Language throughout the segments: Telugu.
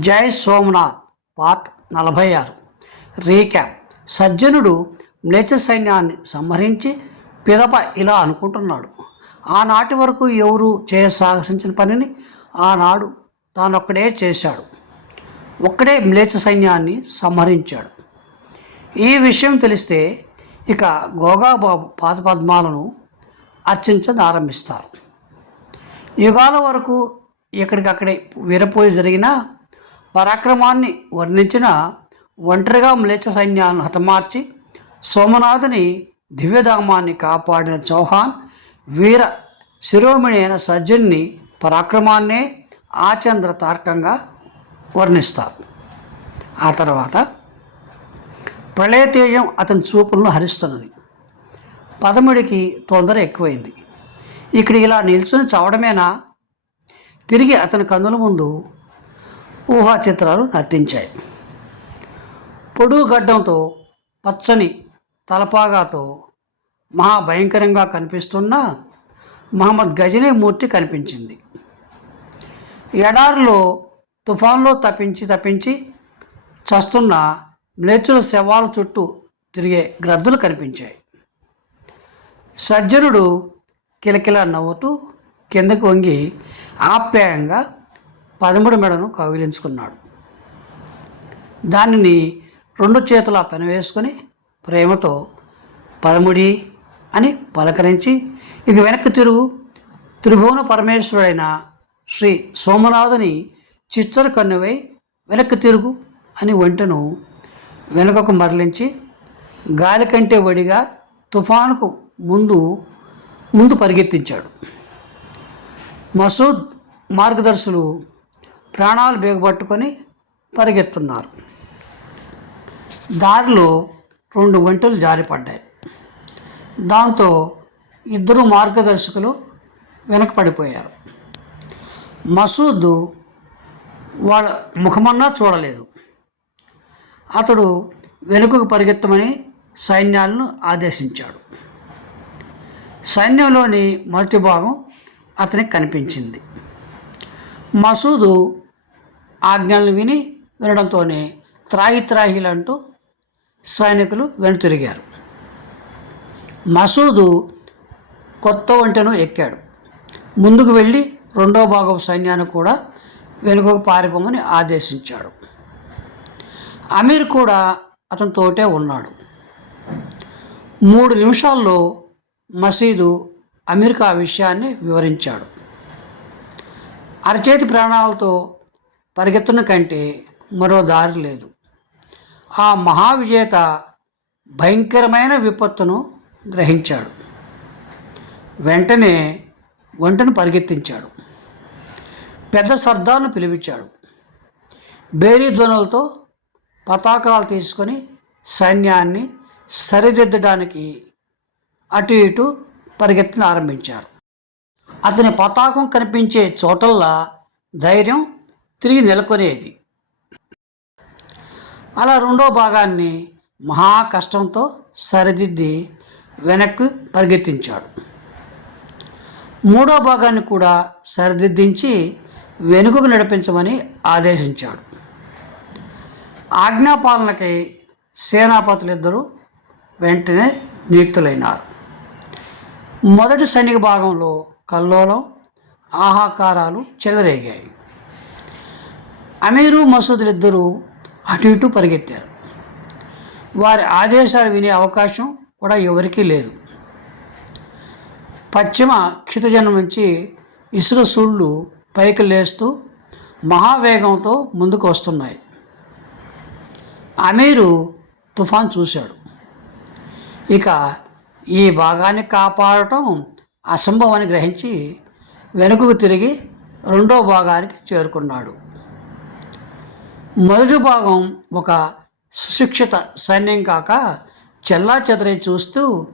జై సోమనాథ్ పార్ట్ నలభై ఆరు. రీక్యాప్. సజ్జనుడు మ్లేచ సైన్యాన్ని సంహరించి పిదప ఇలా అనుకుంటున్నాడు. ఆనాటి వరకు ఎవరు చేయ సాహసించిన పనిని ఆనాడు తానొక్కడే చేశాడు. ఒక్కడే మ్లేచ సైన్యాన్ని సంహరించాడు. ఈ విషయం తెలిస్తే ఇక గోగాబాబు పాదపద్మాలను అర్చించనారంభిస్తారు. యుగాల వరకు ఎక్కడికక్కడే విరపోయి జరిగినా పరాక్రమాన్ని వర్ణించిన ఒంటరిగా మ్లేచ్చ సైన్యాన్ని హతమార్చి సోమనాథుని దివ్యధామాన్ని కాపాడిన చౌహాన్ వీర శిరోమణి అయిన సజ్జన్ని పరాక్రమాన్నే ఆచంద్ర తార్కంగా వర్ణిస్తారు. ఆ తర్వాత ప్రళయతేజం అతని చూపులను హరిస్తున్నది. పదముడికి తొందర ఎక్కువైంది. ఇక్కడ ఇలా నిల్చుని చావడమేనా? తిరిగి అతని కన్నుల ముందు ఊహా చిత్రాలు నర్తించాయి. పొడుగు గడ్డంతో పచ్చని తలపాగాతో మహాభయంకరంగా కనిపిస్తున్న మహమ్మద్ గజనీ మూర్తి కనిపించింది. ఎడారిలో తుఫాన్లో తప్పించి తప్పించి చస్తున్న మ్లేచుల శవాల చుట్టూ తిరిగే గ్రద్దులు కనిపించాయి. సజ్జనుడు కిలకిల నవ్వుతూ కిందకు వంగి ఆప్యాయంగా పదమూడు మెడను కౌగిలించుకున్నాడు. దానిని రెండు చేతుల పెనవేసుకొని ప్రేమతో పదముడి అని పలకరించి ఇది వెనక్కి తిరుగు. త్రిభువన పరమేశ్వరుడైన శ్రీ సోమనాథుని చిచ్చరు కన్నువై వెనక్కి తిరుగు అని ఒంటెను వెనుకకు మరలించి గాలి కంటే వడిగా తుఫానుకు ముందు ముందు పరిగెత్తించాడు. మసూద్ మార్గదర్శులు ప్రాణాలు బేగపట్టుకొని పరిగెత్తున్నారు. దారిలో రెండు వంటలు జారిపడ్డాయి దాంతో ఇద్దరు మార్గదర్శకులు వెనకపడిపోయారు. మసూద్ వాళ్ళ ముఖమన్నా చూడలేదు. అతడు వెనుకకు పరిగెత్తమని సైన్యాలను ఆదేశించాడు. సైన్యంలోని మొదటి భాగం అతనికి కనిపించింది. మసూదు ఆజ్ఞలను విని వినడంతోనే త్రాయి త్రాహిలంటూ సైనికులు వెనుతిరిగారు. మసూదు కొత్త వంటను ఎక్కాడు. ముందుకు వెళ్ళి రెండో భాగం సైన్యాన్ని కూడా వెనుకకు పారిపోమని ఆదేశించాడు. అమీర్ కూడా అతనితోటే ఉన్నాడు. మూడు నిమిషాల్లో మసీదు అమీర్కు ఆ విషయాన్ని వివరించాడు. అరచేతి ప్రాణాలతో పరిగెత్తున కంటే మరో దారి లేదు. ఆ మహావిజేత భయంకరమైన విపత్తును గ్రహించాడు. వెంటనే వంటను పరిగెత్తించాడు. పెద్ద సర్దార్ను పిలిపించాడు. బేరీ ధ్వనులతో పతాకాలు తీసుకొని సైన్యాన్ని సరిదిద్దడానికి అటు ఇటు పరిగెత్తన ఆరంభించారు. అతని పతాకం కనిపించే చోటల్లా ధైర్యం తిరిగి నెలకొనేది. అలా రెండో భాగాన్ని మహా కష్టంతో సరిదిద్ది వెనక్కి పరిగెత్తించాడు. మూడో భాగాన్ని కూడా సరిదిద్దించి వెనుకకు నడిపించమని ఆదేశించాడు. ఆజ్ఞాపాలనకై సేనాపతులిద్దరూ వెంటనే నియుక్తులైనారు. మొదటి సైనిక భాగంలో కల్లోలం ఆహాకారాలు చెలరేగాయి. అమీరు మసూదులు ఇద్దరూ అటు ఇటు పరిగెత్తారు వారి ఆదేశాలు వినే అవకాశం కూడా ఎవరికీ లేదు. పశ్చిమ క్షితజనం నుంచి ఇసురు సూళ్ళు పైకి లేస్తూ మహావేగంతో ముందుకు వస్తున్నాయి. అమీరు తుఫాన్ చూశాడు. ఇక ఈ భాగాన్ని కాపాడటం అసంభవని గ్రహించి వెనుకకు తిరిగి రెండో భాగానికి చేరుకున్నాడు. మొదటి భాగం ఒక సుశిక్షిత సైన్యం కాక చెల్లా చెదరై చూస్తూ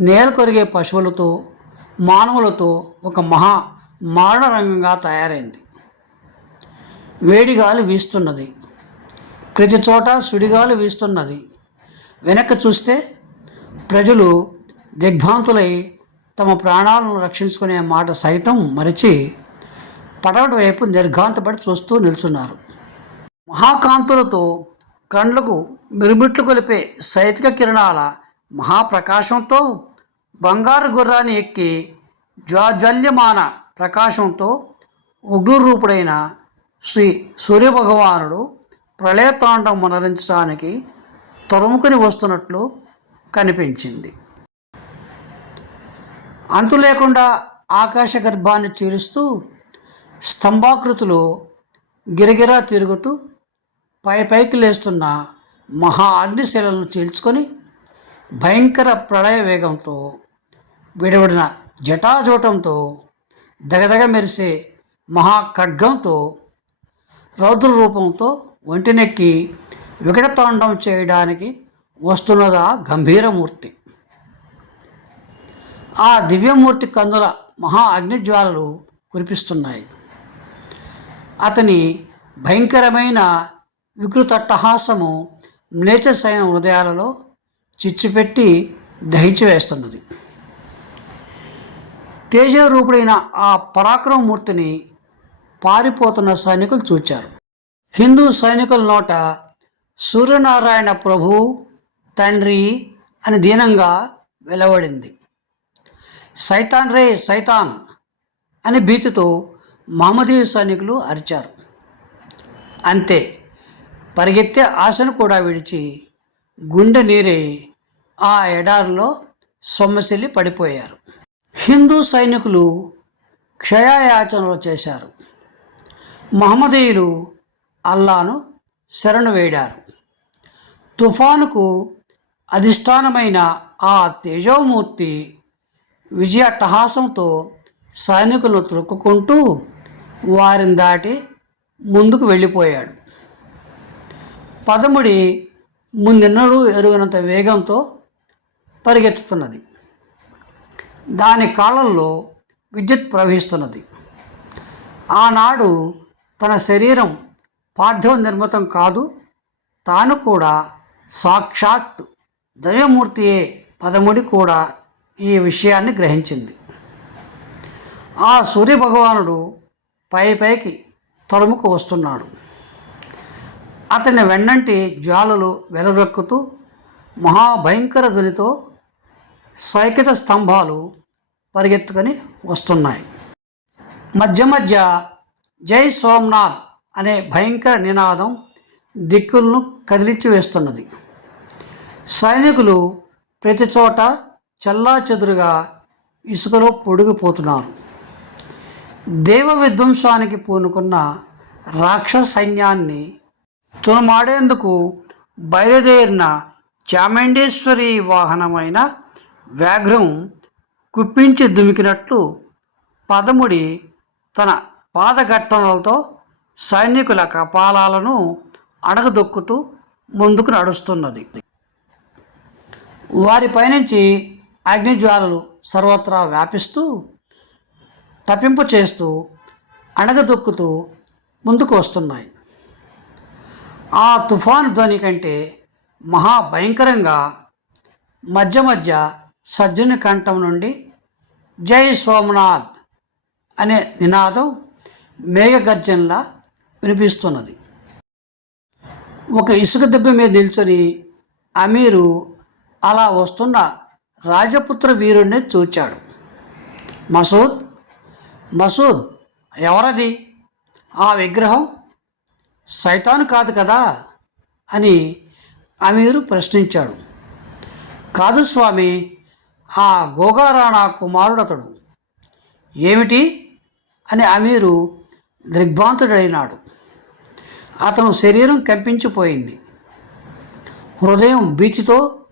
నేల కొరిగే పశువులతో మానవులతో ఒక మహా మారణరంగంగా తయారైంది. వేడిగాలి వీస్తున్నది. ప్రతి చోట సుడిగాలు వీస్తున్నది. వెనక్కి చూస్తే ప్రజలు దిగ్భ్రాంతులై తమ ప్రాణాలను రక్షించుకునే మాట సైతం మరిచి పడవటి వైపు నిర్ఘాంతపడి చూస్తూ నిల్చున్నారు. మహాకాంతులతో కండ్లకు మిరుమిట్లు కొలిపే శైతిక కిరణాల మహాప్రకాశంతో బంగారు గుర్రాన్ని ఎక్కి జ్వాజ్వల్యమాన ప్రకాశంతో ఉగ్రరూపుడైన శ్రీ సూర్యభగవానుడు ప్రళయతాండం మనరించడానికి తరుముకుని వస్తున్నట్లు కనిపించింది. అంతు లేకుండా ఆకాశ గర్భాన్ని చీలుస్తూ స్తంభాకృతిలో గిరగిరా తిరుగుతూ పై పైకి లేస్తున్న మహా అగ్నిశిలను చీల్చుకొని భయంకర ప్రళయ వేగంతో విడవడిన జటాజూటంతో దగదగ మెరిసే మహాఖడ్గంతో రౌద్ర రూపంతో ఒంటినెక్కి వికటతాండం చేయడానికి వస్తున్నదా గంభీరమూర్తి. ఆ దివ్యమూర్తి కందుల మహా అగ్నిజ్వాలలు కురిపిస్తున్నాయి. అతని భయంకరమైన వికృత అట్టహాసము మ్లేచసైన హృదయాలలో చిచ్చుపెట్టి దహించి వేస్తున్నది తేజరూపుడైన ఆ పరాక్రమమూర్తిని పారిపోతున్న సైనికులు చూచారు. హిందూ సైనికుల నోట సూర్యనారాయణ ప్రభు తండ్రి అని దీనంగా వెలువడింది. సైతాన్ రే సైతాన్ అని భీతితో మహమ్మదీయ సైనికులు అరిచారు. అంతే. పరిగెత్తే ఆశను కూడా విడిచి గుండె నీరే ఆ ఎడారిలో సొమ్మసిల్లి పడిపోయారు. హిందూ సైనికులు క్షయాయాచనలు చేశారు. మహమ్మదీయులు అల్లాను శరణు వేడారు. తుఫానుకు అధిష్టానమైన ఆ తేజోమూర్తి విజయ టహాసంతో సైనికులను త్రొక్కుంటూ వారిని దాటి ముందుకు వెళ్ళిపోయాడు. పదముడి ముందెన్నడూ ఎరుగినంత వేగంతో పరిగెత్తుతున్నది. దాని కాళ్ళల్లో విద్యుత్ ప్రవహిస్తున్నది. ఆనాడు తన శరీరం పార్థివ నిర్మితం కాదు తాను కూడా సాక్షాత్ దైవమూర్తియే పదముడి కూడా ఈ విషయాన్ని గ్రహించింది. ఆ సూర్యభగవానుడు పై పైకి తరుముకు వస్తున్నాడు. అతని వెన్నంటి జ్వాలలు వెలవెక్కుతూ మహాభయంకర ధ్వనితో సైకిత స్తంభాలు పరిగెత్తుకొని వస్తున్నాయి. మధ్య మధ్య జై సోమనాథ్ అనే భయంకర నినాదం దిక్కులను కదిలించి వేస్తున్నది సైనికులు ప్రతి చోట చల్లా చెదురుగా ఇసుకలో పొడిగిపోతున్నారు. దేవ విధ్వంసానికి పూనుకున్న రాక్షస సైన్యాన్ని తునమాడేందుకు బయలుదేరిన చాముండేశ్వరి వాహనమైన వ్యాఘ్రం కుప్పించి దుమికినట్లు పదముడి తన పాదఘట్టనలతో సైనికుల కపాలాలను అడగదొక్కుతూ ముందుకు నడుస్తున్నది. వారిపైనుంచి అగ్నిజ్వాలలు సర్వత్రా వ్యాపిస్తూ తప్పింపు చేస్తూ అణగదొక్కుతూ ముందుకు వస్తున్నాయి. ఆ తుఫాను ధ్వని కంటే మహాభయంకరంగా మధ్య మధ్య సజ్జుని కంఠం నుండి జై సోమనాథ్ అనే నినాదం మేఘగర్జనలా వినిపిస్తున్నది. ఒక ఇసుక దెబ్బ మీద నిల్చొని అమీరు అలా వస్తున్న రాజపుత్ర వీరుణ్ణి చూచాడు. మసూద్ మసూద్ ఎవరది? ఆ విగ్రహం సైతాను కాదు కదా? అని అమీరు ప్రశ్నించాడు. కాదు స్వామి ఆ గోగారాణా కుమారుడతడు. ఏమిటి? అని అమీరు దిగ్భ్రాంతుడైనాడు. అతను శరీరం కంపించిపోయింది. హృదయం భీతితో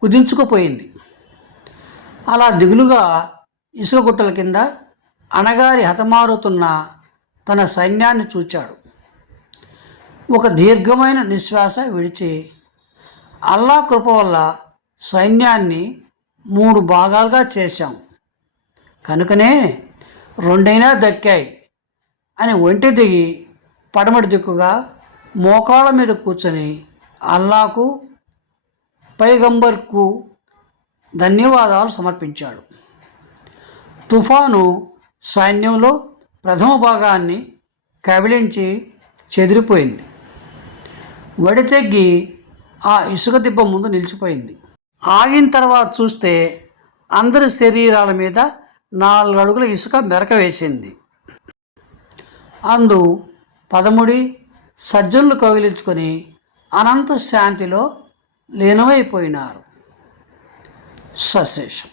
కుదించుకుపోయింది. అలా దిగులుగా ఇసుక గుట్టల కింద అణగారి హతమారుతున్న తన సైన్యాన్ని చూచాడు. ఒక దీర్ఘమైన నిశ్వాస విడిచి అల్లా కృప వల్ల సైన్యాన్ని మూడు భాగాలుగా చేశాం. కనుకనే రెండైనా దక్కాయి అని ఒంటి దిగి పడమటి దిక్కుగా మోకాళ్ళ మీద కూర్చొని అల్లాకు పైగంబర్కు ధన్యవాదాలు సమర్పించాడు. తుఫాను సైన్యంలో ప్రథమ భాగాన్ని కబిలించి చెదిరిపోయింది. వడితెగ్గి ఆ ఇసుక దిబ్బ ముందు నిలిచిపోయింది. ఆగిన తర్వాత చూస్తే అందరి శరీరాల మీద నాలుగు అడుగుల ఇసుక మెరక వేసింది. అందు పదముడి సజ్జనులు కౌగిలించుకొని అనంత శాంతిలో లీనమైపోయినారు. సశేషం.